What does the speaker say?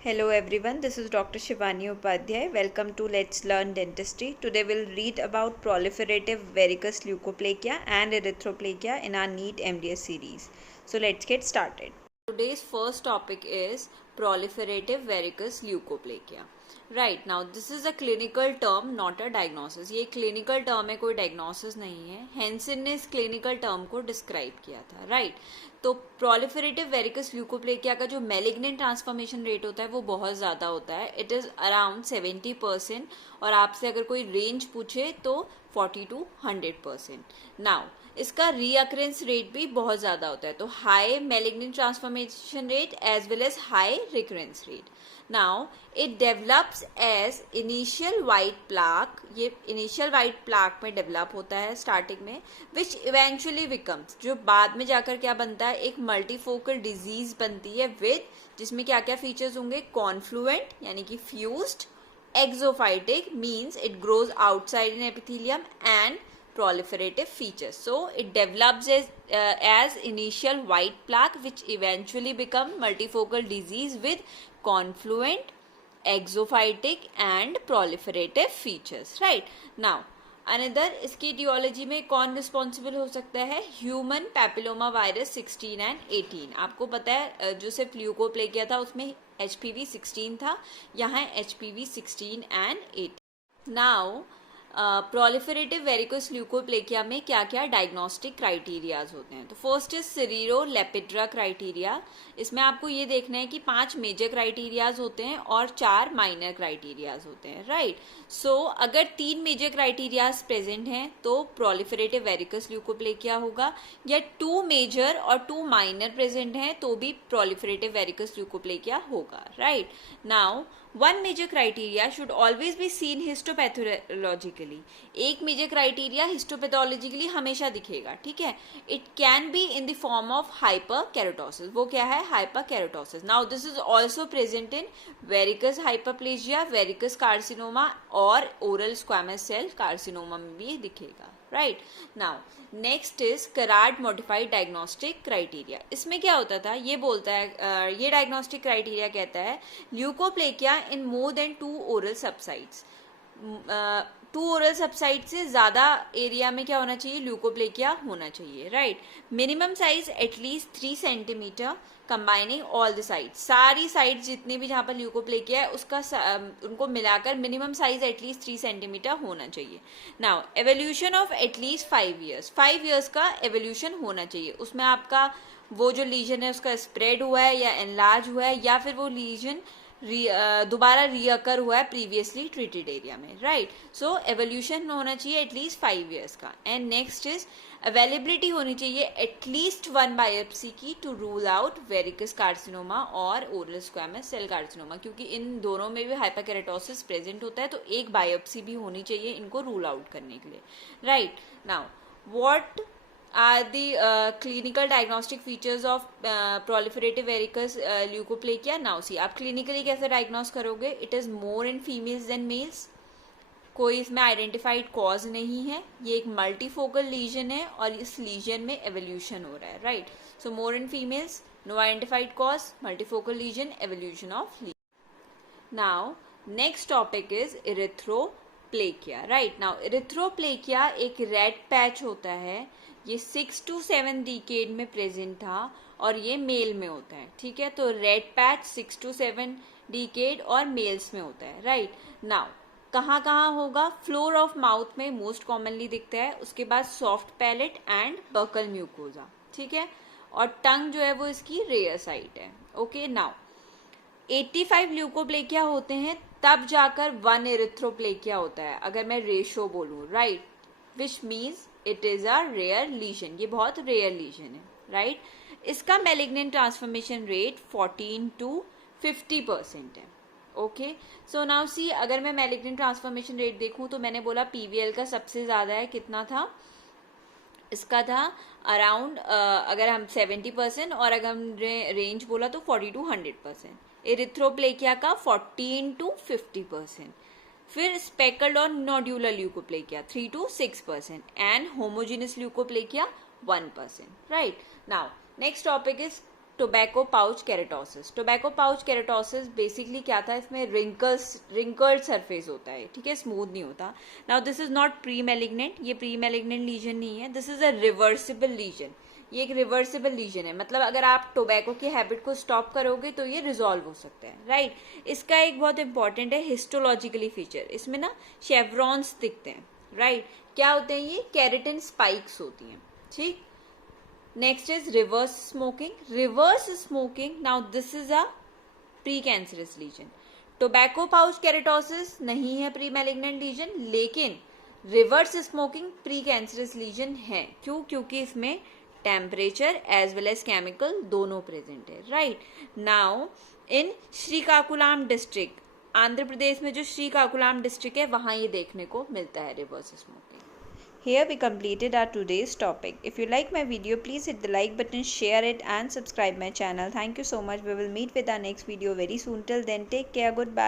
Hello everyone, this is Dr. Shivani Upadhyay. Welcome to Let's Learn Dentistry. Today we'll read about proliferative varicose leukoplakia and erythroplakia in our NEET MDS series. So let's get started. Today's first topic is proliferative varicose leukoplakia. Right, now this is a clinical term, not a diagnosis. ये clinical term है, कोई diagnosis नहीं है. Hensen ने इस clinical term को describe किया था. Right, तो proliferative varicose leukoplakia का जो malignant transformation rate होता है वो बहुत ज़्यादा होता है. It is around 70% और आपसे अगर कोई range पूछे तो 40 to 100%. Now इसका रीअक्रेंस रेट भी बहुत ज़्यादा होता है, तो high malignant transformation rate as well as high recurrence rate. Now it develops as initial white plaque. ये इनिशियल वाइट प्लाक में डेवलप होता है स्टार्टिंग में, विच इवेंचुअली बिकम्स, जो बाद में जाकर क्या बनता है, एक मल्टीफोकल डिजीज बनती है विद, जिसमें क्या क्या फीचर्स होंगे, कॉन्फ्लुएंट यानी कि fused, exophytic means it grows outside in epithelium, and proliferative features. So it develops as initial white plaque which eventually become multifocal disease with confluent, exophytic and proliferative features. Right, now another इसकी etiology में कौन responsible हो सकता है, human papilloma virus 16 and 18. आपको पता है जो सिर्फ ल्यूकोप्लेकिया था उसमें HPV 16 था, यहाँ HPV 16 and 18. Now proliferative verrucous leukoplakia में क्या क्या डायग्नोस्टिक क्राइटेरियाज होते हैं. तो फर्स्ट इज सिरीरो लेपिड्रा क्राइटेरिया. इसमें आपको ये देखना है कि 5 मेजर क्राइटेरियाज होते हैं और 4 माइनर क्राइटेरियाज होते हैं. राइट, सो अगर 3 मेजर क्राइटेरियाज प्रेजेंट हैं तो प्रोलिफरेटिव वेरिकोस ल्यूकोप्लेकिया होगा, या 2 मेजर और 2 माइनर प्रेजेंट हैं तो भी प्रोलिफरेटिव वेरिकोस ल्यूकोप्लेकिया होगा. Right, now one major criteria should always be seen histopathologically. एक मेजर क्राइटेरिया हिस्टोपैथोलॉजिकली हमेशा दिखेगा. ठीक है, it can be in the form of hyper keratosis. वो क्या है, hyper keratosis. Now this is also present in verrucous hyperplasia, verrucous carcinoma और oral squamous cell carcinoma में भी दिखेगा. राइट, नाउ नेक्स्ट इज करार्ड मॉडिफाइड डायग्नोस्टिक क्राइटेरिया. इसमें क्या होता था, ये बोलता है, ये डायग्नोस्टिक क्राइटेरिया कहता है ल्यूकोप्लेकिया इन मोर देन 2 ओरल सबसाइट्स. 2 ओरल सबसाइट से ज्यादा एरिया में क्या होना चाहिए, ल्यूकोप्लेकिया होना चाहिए. Right, minimum size at least 3 centimetre combining all the sides. सारी साइड्स जितने भी जहाँ पर ल्यूकोप्लेकिया है उसका उनको मिलाकर मिनिमम साइज एटलीस्ट 3 सेंटीमीटर होना चाहिए. Now evolution of at least 5 years. 5 years का एवोल्यूशन होना चाहिए. उसमें आपका वो जो लीजन है उसका स्प्रेड हुआ है या एनलार्ज हुआ है, या फिर वो लीजन दोबारा रीअकर हुआ है प्रीवियसली ट्रीटेड एरिया में. राइट, सो एवोल्यूशन होना चाहिए एटलीस्ट 5 ईयर्स का. एंड नेक्स्ट इज अवेलेबिलिटी होनी चाहिए एटलीस्ट 1 बायोप्सी की टू रूल आउट वेरिकस कार्सिनोमा और ओरल स्क्वामस सेल कार्सिनोमा, क्योंकि इन दोनों में भी हाइपरकेराटोसिस प्रेजेंट होता है, तो एक बायोप्सी भी होनी चाहिए इनको रूल आउट करने के लिए. Right, now what are the clinical diagnostic features of proliferative varicose leukoplakia. Now see, आप clinically कैसे diagnose करोगे, it is more in females than males. कोई इसमें आइडेंटिफाइड कॉज नहीं है, ये एक मल्टीफोकल लीजन है और इस लीजन में एवोल्यूशन हो रहा है. Right, so more in females, no identified cause, multifocal lesion, evolution of lesion. Now next topic is erythroplakia. Right, now erythroplakia एक रेड पैच होता है. ये 6 to 7 डिकेड में प्रेजेंट था और ये मेल में होता है. ठीक है, तो रेड पैच 6 to 7 डिकेड और मेल्स में होता है. राइट, नाउ कहाँ कहाँ होगा, फ्लोर ऑफ माउथ में मोस्ट कॉमनली दिखता है, उसके बाद soft palate and buccal mucosa. ठीक है, और टंग जो है वो इसकी रेयर साइट है. ओके, नाउ 85 ल्यूकोप्लेकिया होते हैं तब जाकर 1 इरिथ्रोप्लेकिया होता है, अगर मैं रेशो बोलूँ. Right, which means it is a rare lesion. ये बहुत रेयर लीजन है. राइट, इसका मैलिग्नेंट ट्रांसफॉर्मेशन रेट 14 to 50% है. ओके, सो नाउ सी, अगर मैं मैलिग्नेंट ट्रांसफॉर्मेशन रेट देखूं तो मैंने बोला PVL का सबसे ज्यादा है, कितना था, इसका था अराउंड अगर हम 70%, और अगर हम रेंज बोला तो 40 to 100%. इरिथ्रोप्लेकिया का 14 to 50%. फिर स्पेकल्ड और nodular leukoplakia 3 to 6% and homogeneous leukoplakia 1%. Right, now next topic is tobacco pouch keratosis. Tobacco pouch keratosis basically क्या था, इसमें रिंकल्ड सरफेस होता है, ठीक है, स्मूथ नहीं होता. Now this is not pre malignant, ये प्री मेलिग्नेंट लीजन नहीं है, this is a reversible lesion. ये एक रिवर्सिबल लीजन है, मतलब अगर आप टोबैको की हैबिट को स्टॉप करोगे तो ये रिजॉल्व हो सकता है, राइट. इसका एक बहुत इंपॉर्टेंट है हिस्टोलॉजिकली फीचर, इसमें ना शेवरॉन्स दिखते हैं, राइट. क्या होते हैं ये, केराटिन स्पाइक्स होती हैं, ठीक. Next is reverse smoking. Reverse smoking, now this is a pre cancerous lesion. Tobacco pouch keratosis नहीं है प्री मैलिग्नेंट लीजन, लेकिन reverse smoking pre cancerous lesion है. क्यों? क्योंकि इसमें temperature as well as chemical दोनों प्रेजेंट है, right. Now in Srikakulam district, Andhra Pradesh में जो श्रीकाकुलम डिस्ट्रिक्ट है वहां ये देखने को मिलता है reverse smoking. Here we completed our today's topic. If you like my video, please hit the like button, share it and subscribe my channel. Thank you so much. We will meet with our next video very soon. Till then, take care. Goodbye.